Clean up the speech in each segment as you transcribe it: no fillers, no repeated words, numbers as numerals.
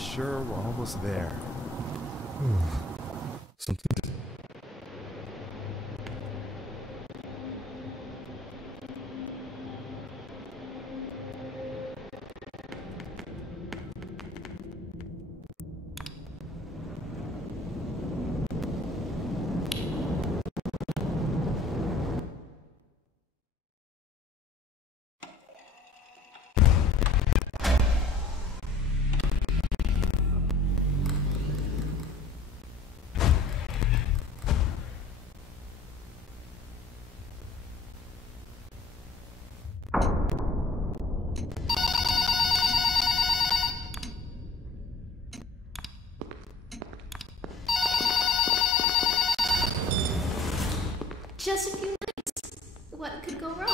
sure we're almost there. Something. Just a few nights. What could go wrong?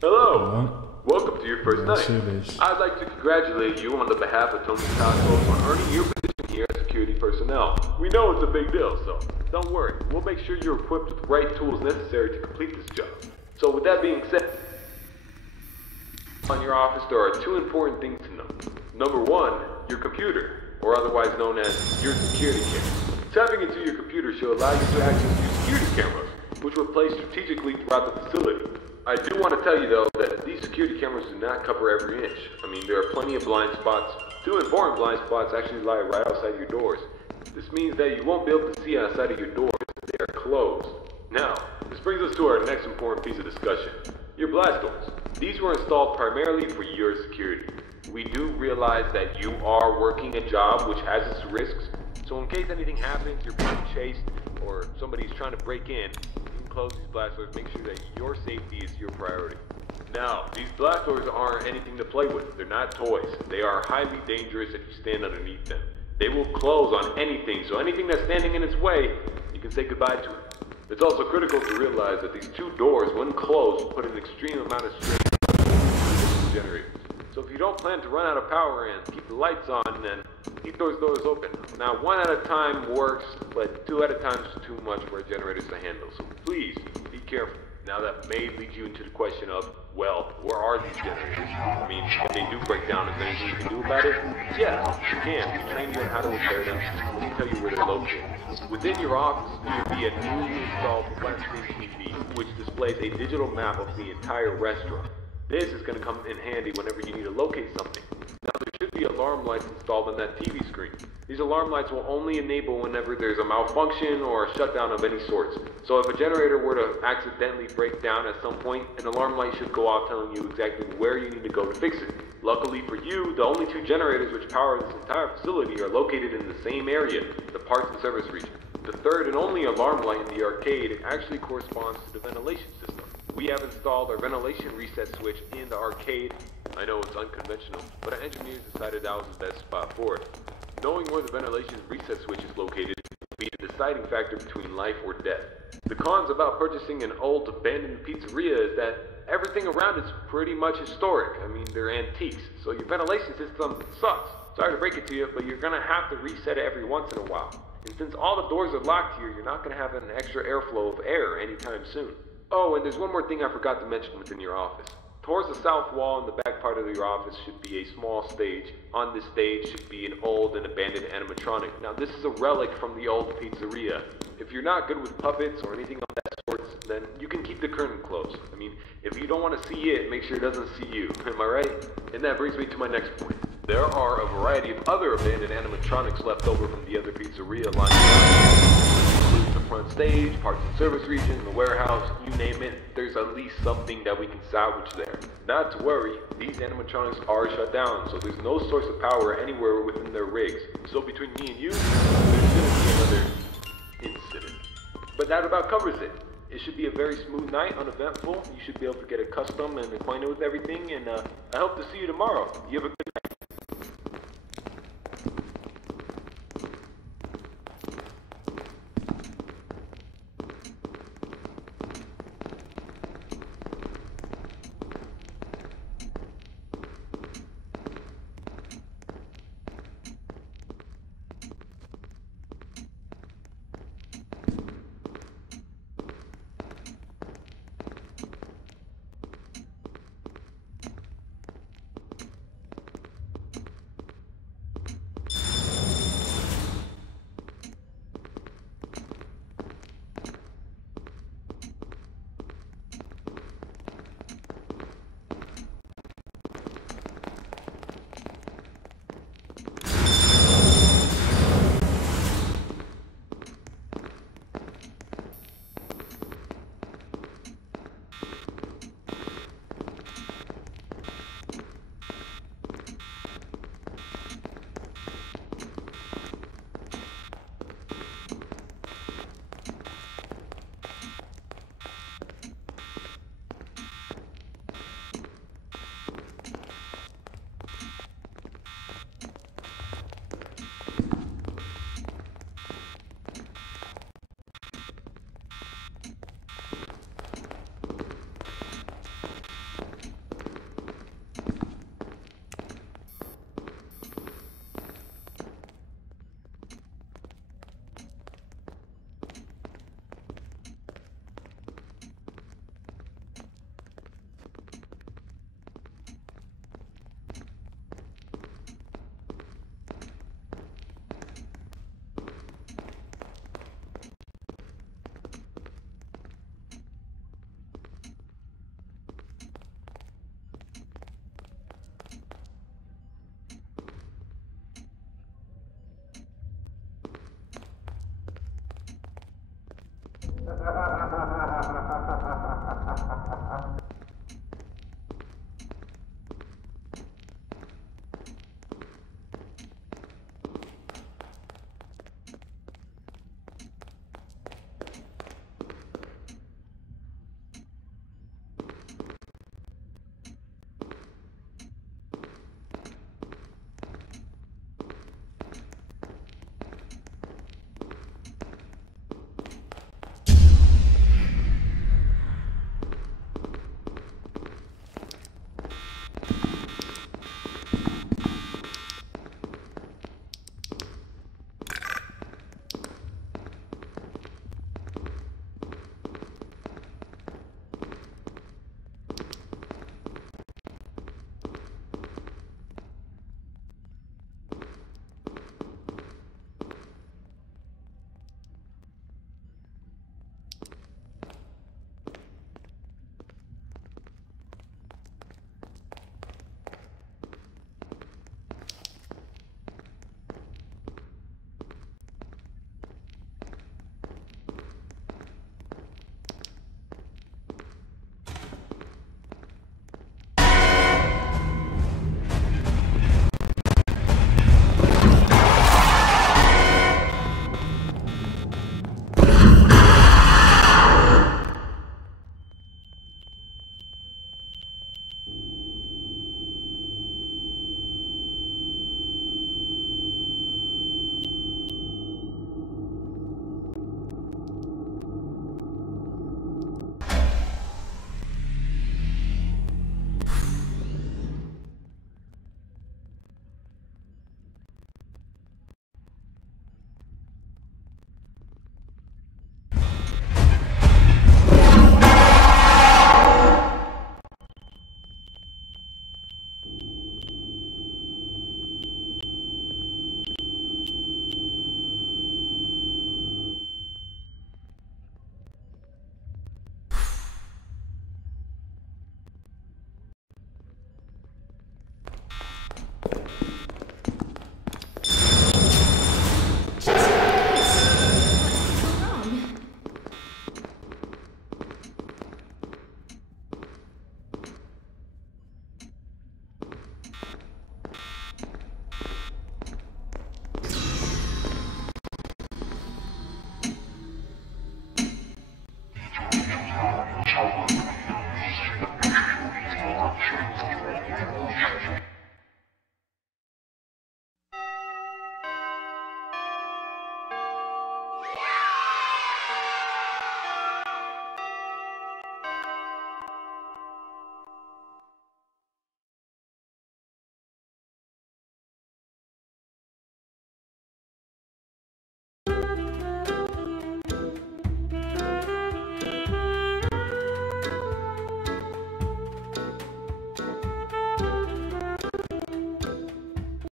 Hello. Welcome to your first night. I'd like to congratulate you on the behalf of Tony Cosmos on earning your position here as security personnel. We know it's a big deal, so don't worry. We'll make sure you're equipped with the right tools necessary to complete this job. So with that being said, on your office there are two important things to know. Number one, your computer, or otherwise known as your security camera. Tapping into your computer should allow you to access your security cameras, which were placed strategically throughout the facility. I do want to tell you though that these security cameras do not cover every inch. I mean, there are plenty of blind spots. Two important blind spots actually lie right outside your doors. This means that you won't be able to see outside of your doors if they are closed. Now, this brings us to our next important piece of discussion. Your blast doors. These were installed primarily for your security. We do realize that you are working a job which has its risks, so in case anything happens, you're being chased, or somebody's trying to break in, close these blast doors, make sure that your safety is your priority. Now, these blast doors aren't anything to play with. They're not toys. They are highly dangerous if you stand underneath them. They will close on anything, so anything that's standing in its way, you can say goodbye to it. It's also critical to realize that these two doors, when closed, put an extreme amount of strain on the generators. So if you don't plan to run out of power and keep the lights on, then keep those doors open. Now, one at a time works, but two at a time is too much for our generators to handle. So please, be careful. Now that may lead you into the question of, well, where are these generators? I mean, if they do break down, is there anything you can do about it? Yes, you can. We train you on how to repair them. Let me tell you where they're located. Within your office, there will be a newly installed flat screen TV, which displays a digital map of the entire restaurant. This is going to come in handy whenever you need to locate something. Now, there should be alarm lights installed on that TV screen. These alarm lights will only enable whenever there's a malfunction or a shutdown of any sorts. So if a generator were to accidentally break down at some point, an alarm light should go off telling you exactly where you need to go to fix it. Luckily for you, the only two generators which power this entire facility are located in the same area, the parts and service region. The third and only alarm light in the arcade actually corresponds to the ventilation system. We have installed our ventilation reset switch in the arcade. I know it's unconventional, but our engineers decided that was the best spot for it. Knowing where the ventilation reset switch is located will be the deciding factor between life or death. The cons about purchasing an old abandoned pizzeria is that everything around it's pretty much historic. I mean, they're antiques, so your ventilation system sucks. Sorry to break it to you, but you're gonna have to reset it every once in a while. And since all the doors are locked here, you're not gonna have an extra airflow of air anytime soon. Oh, and there's one more thing I forgot to mention within your office. Towards the south wall in the back part of your office should be a small stage. On this stage should be an old and abandoned animatronic. Now this is a relic from the old pizzeria. If you're not good with puppets or anything of that sort, then you can keep the curtain closed. I mean, if you don't want to see it, make sure it doesn't see you. Am I right? And that brings me to my next point. There are a variety of other abandoned animatronics left over from the other pizzeria lying around. Including the front stage, parts and service region, the warehouse, you name it, there's at least something that we can salvage there. Not to worry, these animatronics are shut down, so there's no source of power anywhere within their rigs. So between me and you, there shouldn't be another incident. But that about covers it. It should be a very smooth night, uneventful. You should be able to get accustomed and acquainted with everything, and I hope to see you tomorrow. You have a good night.